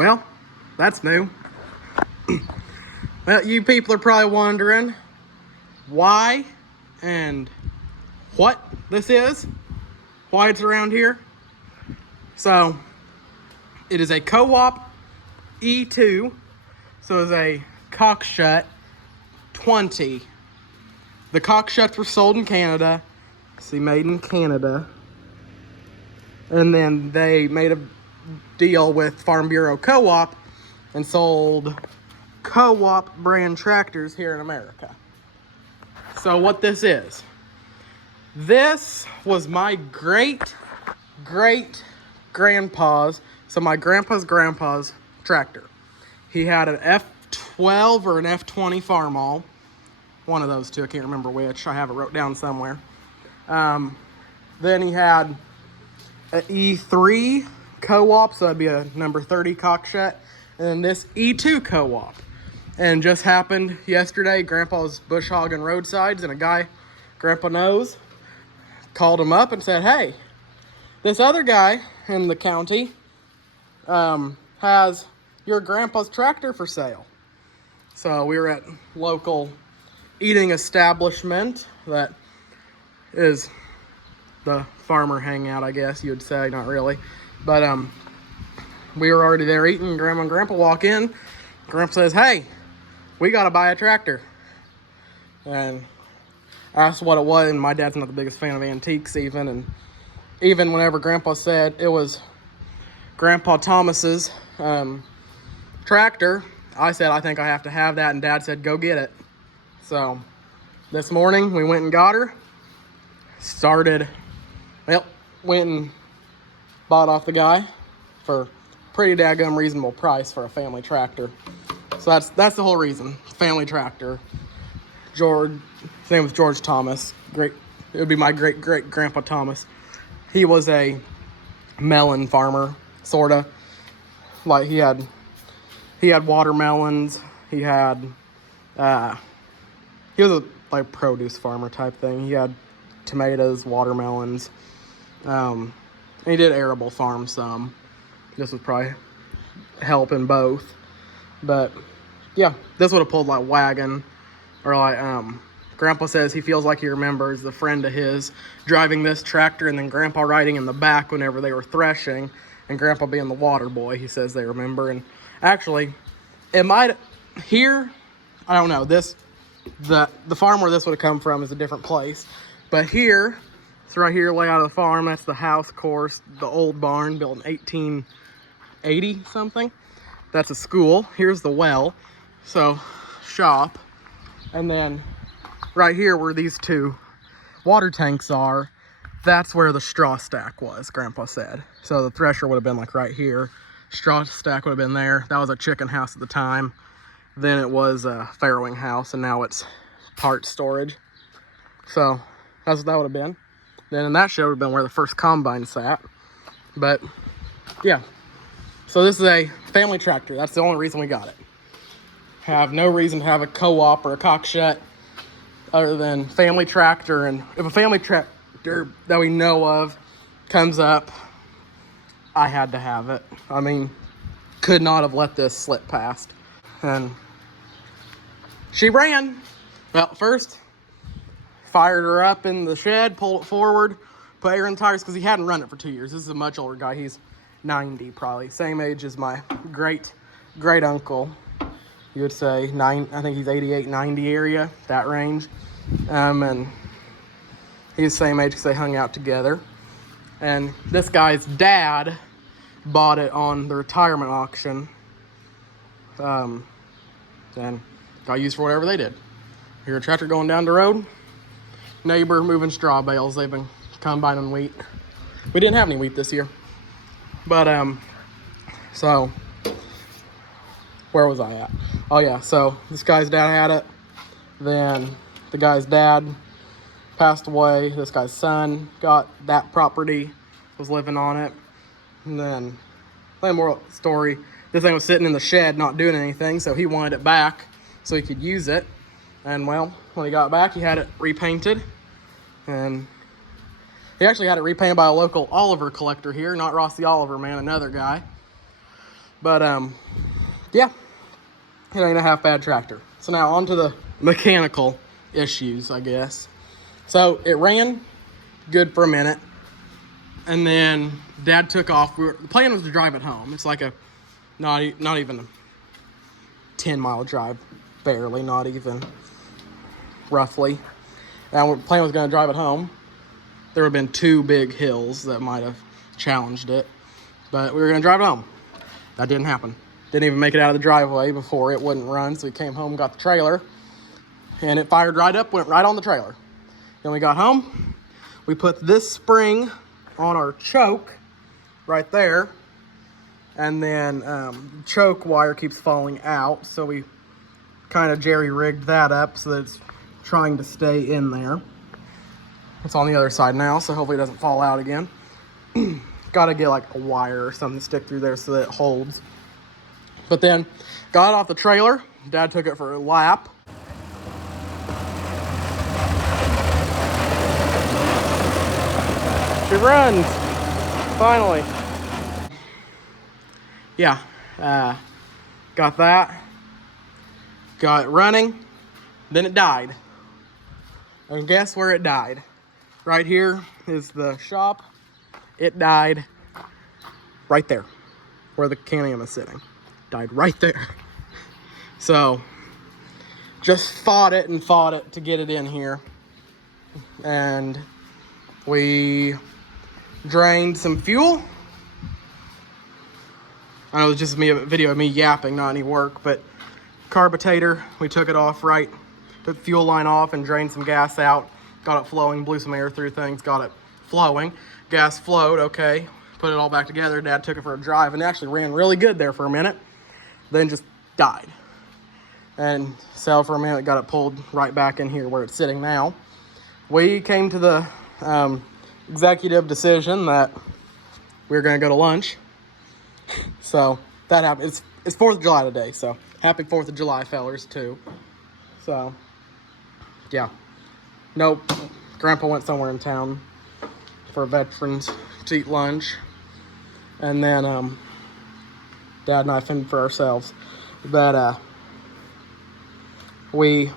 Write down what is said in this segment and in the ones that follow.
Well, that's new. Well, you people are probably wondering why and what this is, why it's around here. So, it is a Co-op E2, so it's a Cockshut 20. The Cockshuts were sold in Canada. See, made in Canada. And then they made a deal with Farm Bureau Co-op and sold Co-op brand tractors here in America. So what this is, this was my great grandpa's, so my grandpa's tractor. He had an F12 or an F20 Farmall. One of those two, I can't remember which. I have it wrote down somewhere. Then he had an E3 Co-op, so that'd be a number 30 Cockshut. And then this E2 Co-op. And just happened yesterday, Grandpa was bush hogging roadsides, and a guy Grandpa knows called him up and said, hey, this other guy in the county has your grandpa's tractor for sale. So we were at local eating establishment that is the farmer hangout, I guess you'd say, not really. But we were already there eating. Grandma and Grandpa walk in. Grandpa says, hey, we got to buy a tractor. And asked what it was, and my dad's not the biggest fan of antiques even. And even whenever Grandpa said it was Grandpa Thomas's tractor, I said, I think I have to have that. And Dad said, go get it. So this morning we went and got her. Went and bought off the guy for pretty daggum reasonable price for a family tractor. So that's the whole reason. Family tractor. His name was George Thomas. It would be my great grandpa Thomas. He was a melon farmer, sorta. Like he had watermelons. He was a produce farmer type thing. He had tomatoes, watermelons. And he did arable farm some. This was probably helping both. But yeah, this would have pulled like wagon, or like Grandpa says he feels like he remembers the friend of his driving this tractor and then Grandpa riding in the back whenever they were threshing, and Grandpa being the water boy. He says they remember. And actually, it might here, I don't know, the farm where this would have come from is a different place. But here, it's right here, layout of the farm. That's the house, of course, the old barn built in 1880 something. That's a school. Here's the well, so shop. And then right here where these two water tanks are, that's where the straw stack was, Grandpa said. So the thresher would have been like right here. Straw stack would have been there. That was a chicken house at the time. Then it was a farrowing house, and now it's part storage. So that's what that would have been. Then in that shed would have been where the first combine sat. But yeah, so this is a family tractor. That's the only reason we got it. Have no reason to have a Co-op or a Cockshut other than family tractor. And if a family tractor that we know of comes up, I had to have it. I mean, could not have let this slip past. And she ran. Well, first fired her up in the shed, pulled it forward, put air in the tires, because he hadn't run it for 2 years. This is a much older guy. He's 90 probably. Same age as my great uncle. You would say I think he's 88, 90 area, that range. And he's the same age because they hung out together. And this guy's dad bought it on the retirement auction. And got used for whatever they did. Hear a tractor going down the road. Neighbor moving straw bales. They've been combining wheat. We didn't have any wheat this year. But, so, where was I at? Oh yeah, so this guy's dad had it. Then the guy's dad passed away. This guy's son got that property, was living on it. And then, more story, this thing was sitting in the shed not doing anything, so he wanted it back so he could use it. And well, when he got back, he had it repainted. And he actually had it repainted by a local Oliver collector here, not Rossi Oliver, man, another guy. But yeah, it ain't a half bad tractor. So now on to the mechanical issues, I guess. So it ran good for a minute, and then Dad took off. The plan was to drive it home. It's like a not even a 10-mile drive, barely, not even, roughly. And the plan was going to drive it home. There would have been 2 big hills that might have challenged it, but we were going to drive it home. That didn't happen. Didn't even make it out of the driveway before it wouldn't run, so we came home, got the trailer, and it fired right up, went right on the trailer. Then we got home, we put this spring on our choke right there, and then choke wire keeps falling out, so we kind of jerry-rigged that up so that it's trying to stay in there. It's on the other side now, so hopefully it doesn't fall out again. Got to get like a wire or something to stick through there so that it holds. But then got off the trailer. Dad took it for a lap. She runs, finally. Yeah, got that. Got it running. Then it died. And guess where it died? Right here is the shop. It died right there where the Can-Am is sitting. Died right there. So just fought it to get it in here. And we drained some fuel. I know it was just a video of me yapping, not any work, but carburetor, we took it off right, took the fuel line off and drained some gas out, got it flowing, blew some air through things, got it flowing. Gas flowed, okay, put it all back together. Dad took it for a drive and it actually ran really good there for a minute, then just died. And so for a minute, got it pulled right back in here where it's sitting now. We came to the executive decision that we were gonna go to lunch. So that happened. It's 4th of July today, so happy 4th of July, fellers, too. So, yeah. Nope. Grandpa went somewhere in town for veterans to eat lunch. And then, Dad and I fended for ourselves. But, we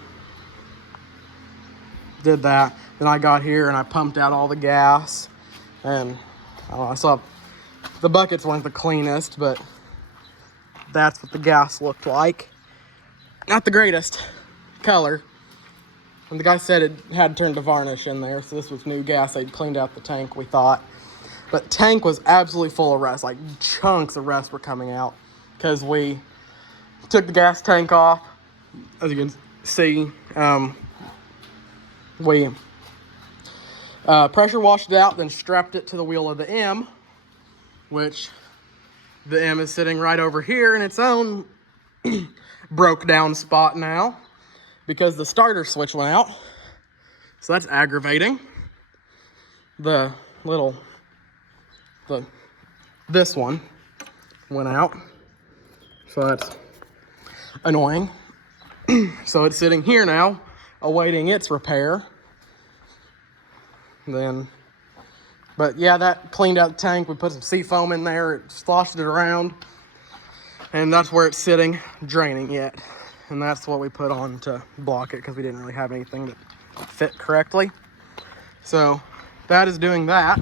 did that. Then I got here and I pumped out all the gas. And I saw the buckets weren't the cleanest, but that's what the gas looked like. Not the greatest color. And the guy said it had turned to varnish in there, so this was new gas. They'd cleaned out the tank, we thought. But tank was absolutely full of rust, like chunks of rust were coming out because we took the gas tank off. As you can see, we pressure washed it out, then strapped it to the wheel of the M, which the M is sitting right over here in its own broke down spot now because the starter switch went out. So that's aggravating. This one went out. So that's annoying. So it's sitting here now, awaiting its repair. But yeah, that cleaned out the tank. We put some seafoam in there, it sloshed it around, and that's where it's sitting, draining yet. And that's what we put on to block it because we didn't really have anything that fit correctly. So that is doing that.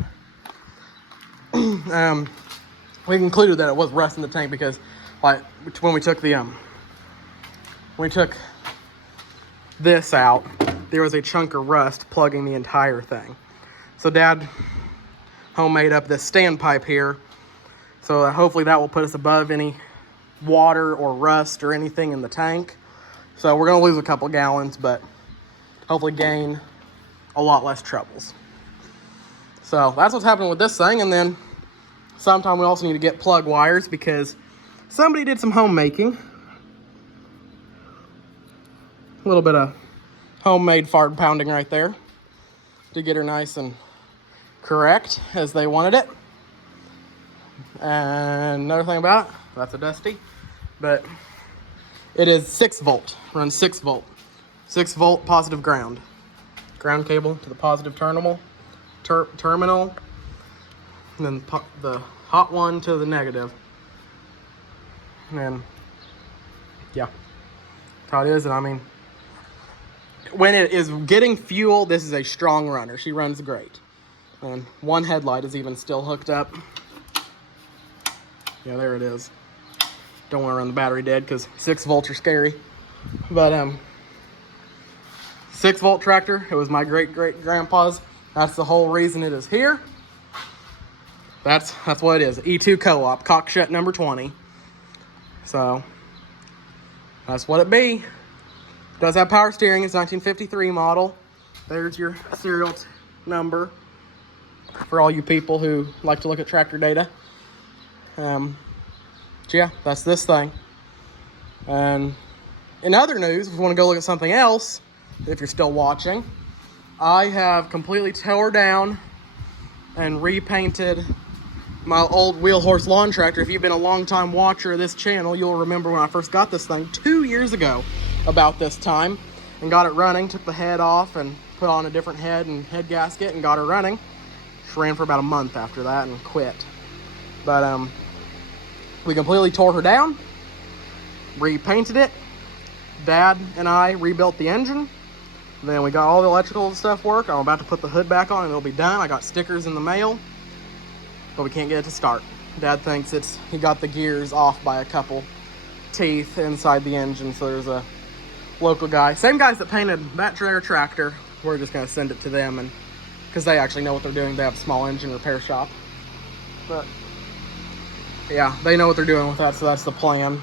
We concluded that it was rust in the tank because, like, when we took this out, there was a chunk of rust plugging the entire thing. So Dad homemade up this standpipe here, so hopefully that will put us above any water or rust or anything in the tank. So we're gonna lose a couple gallons, but hopefully gain a lot less troubles. So that's what's happening with this thing. And then sometime we also need to get plug wires because somebody did some homemaking. A little bit of homemade fart pounding right there to get her nice and correct as they wanted it. And another thing about it, that's a Dusty, but it is 6 volt, runs 6 volt. 6 volt positive ground cable to the positive terminal, and then the hot one to the negative. And yeah, that's how it is. And I mean, when it is getting fuel, this is a strong runner. She runs great. And one headlight is even still hooked up. Yeah, there it is. Don't want to run the battery dead because 6 volts are scary. But 6-volt tractor. It was my great-great-grandpa's. That's the whole reason it is here. That's what it is. E2 Co-op, Cockshutt number 20. So that's what it be. It does have power steering. It's 1953 model. There's your serial number for all you people who like to look at tractor data. So yeah, that's this thing. And in other news, if you want to go look at something else, if you're still watching, I have completely tore down and repainted my old wheel horse lawn tractor. If you've been a long time watcher of this channel, you'll remember when I first got this thing 2 years ago about this time and got it running, took the head off and put on a different head and head gasket and got her running. She ran for about a month after that and quit. But we completely tore her down, repainted it. Dad and I rebuilt the engine. Then we got all the electrical stuff work. I'm about to put the hood back on and it'll be done. I got stickers in the mail, but we can't get it to start. Dad thinks he got the gears off by a couple teeth inside the engine. So there's a local guy, same guys that painted that tractor. We're just gonna send it to them, and because they actually know what they're doing. They have a small engine repair shop. But yeah, they know what they're doing with that, so that's the plan.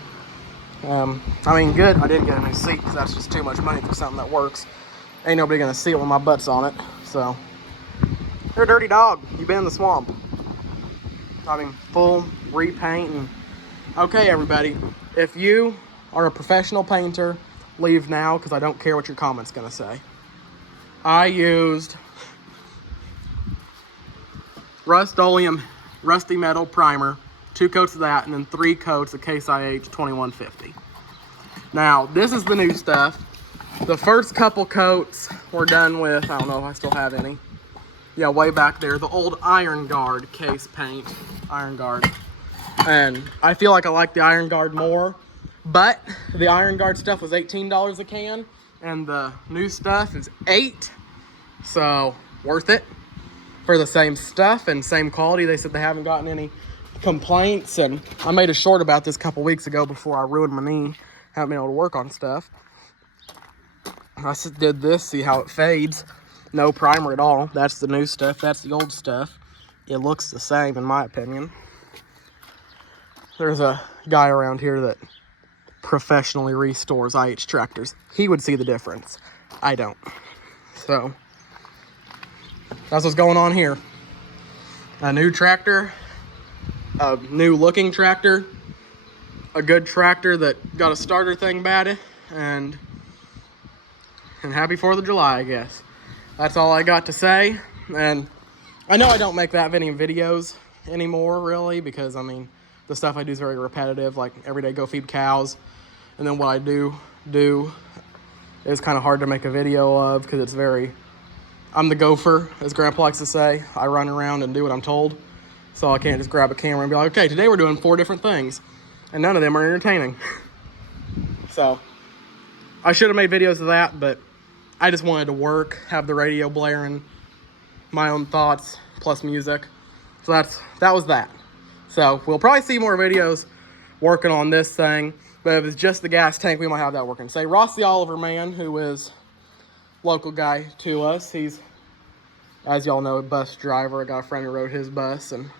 I mean, good. I didn't get a new seat because that's just too much money for something that works. Ain't nobody gonna see it when my butt's on it. So you're a dirty dog. You've been in the swamp. I mean, full repaint. And okay, everybody, if you are a professional painter, leave now because I don't care what your comment's gonna say. I used Rust-Oleum Rusty Metal Primer, 2 coats of that, and then 3 coats of Case IH 2150. Now, this is the new stuff. The first couple coats were done with, I don't know if I still have any. Yeah, way back there, the old Iron Guard case paint, Iron Guard. And I feel like I like the Iron Guard more, but the Iron Guard stuff was $18 a can, and the new stuff is $8, so worth it for the same stuff and same quality. They said they haven't gotten any complaints, and I made a short about this a couple weeks ago before I ruined my knee. Haven't been able to work on stuff. I did this, see how it fades. No primer at all. That's the new stuff. That's the old stuff. It looks the same in my opinion. There's a guy around here that professionally restores IH tractors. He would see the difference. I don't. So that's what's going on here. A new tractor, a new looking tractor, a good tractor that got a starter thing bad, and happy 4th of July, I guess. That's all I got to say. And I know I don't make that many videos anymore, really, because I mean, the stuff I do is very repetitive, like every day go feed cows. And then what I do is kind of hard to make a video of because it's very, I'm the gopher, as Grandpa likes to say. I run around and do what I'm told. So I can't just grab a camera and be like, okay, today we're doing 4 different things. And none of them are entertaining. So I should have made videos of that, but I just wanted to work, have the radio blaring, my own thoughts, plus music. So that was that. So we'll probably see more videos working on this thing. But if it's just the gas tank, we might have that working. Say Ross the Oliver Man, who is local guy to us. He's, as y'all know, a bus driver. I got a friend who rode his bus and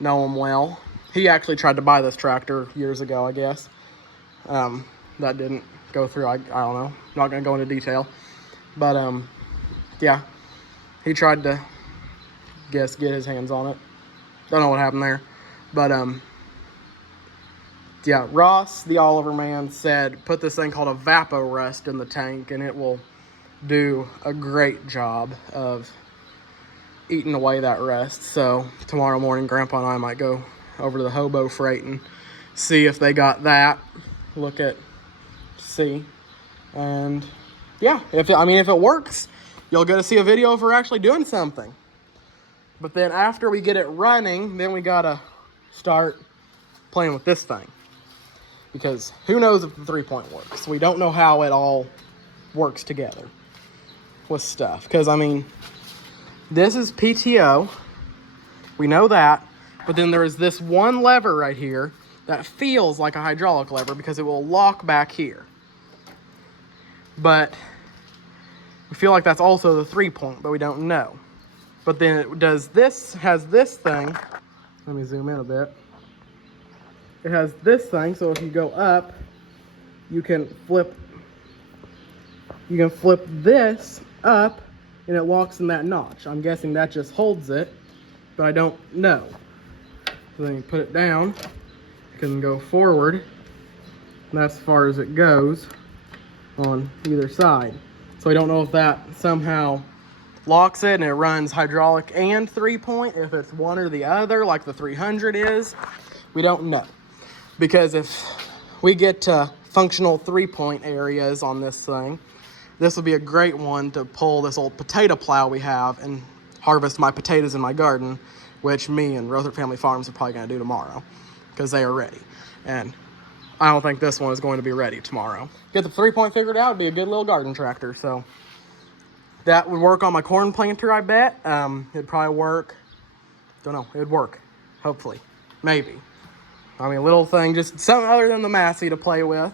know him well. He actually tried to buy this tractor years ago, I guess. That didn't go through. I don't know. Not going to go into detail. But, yeah. He tried to, get his hands on it. Don't know what happened there. But, yeah, Ross, the Oliver Man, said put this thing called a Vaporust in the tank, and it will do a great job of eating away that rust. So tomorrow morning, Grandpa and I might go over to the Hobo Freight and see if they got that. See. And yeah, if it works, you'll get to see a video of her actually doing something. But then after we get it running, then we gotta start playing with this thing. because who knows if the 3-point works. We don't know how it all works together with stuff. Because, I mean, this is PTO. We know that. But then there is this one lever right here that feels like a hydraulic lever because it will lock back here. But we feel like that's also the 3-point, but we don't know. But then it does this, has this thing. Let me zoom in a bit. It has this thing, so if you go up, you can flip this up and it locks in that notch. I'm guessing that just holds it, but I don't know. So then you put it down, you can go forward, and that's as far as it goes on either side. So I don't know if that somehow locks it and it runs hydraulic and 3-point, if it's one or the other, like the 300 is. We don't know. Because if we get to functional 3-point areas on this thing, this would be a great one to pull this old potato plow we have and harvest my potatoes in my garden, which me and Rother Family Farms are probably going to do tomorrow because they are ready. And I don't think this one is going to be ready tomorrow. Get the 3-point figured out, it'd be a good little garden tractor. So that would work on my corn planter, I bet. It'd probably work. Don't know. It'd work. Hopefully. Maybe. I mean, a little thing, just something other than the Massey to play with.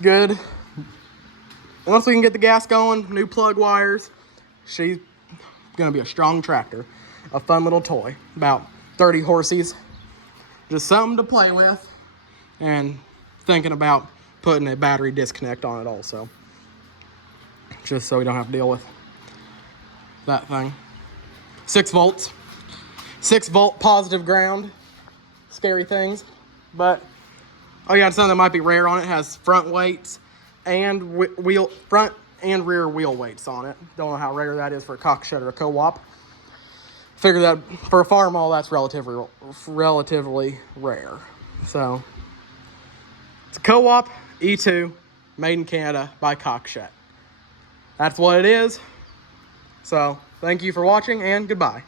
Good. Once we can get the gas going, new plug wires, she's going to be a strong tractor. A fun little toy. About 30 horses. Just something to play with. And thinking about putting a battery disconnect on it also. Just so we don't have to deal with that thing. 6 volts. 6 volt positive ground. Scary things. But, oh yeah, something that might be rare on it. It has front weights and front and rear wheel weights on it. Don't know how rare that is for a cock shed or a co-op. Figure that for a farm, that's relatively rare. So, it's a co-op E2 made in Canada by Cockshutt. That's what it is. So, thank you for watching and goodbye.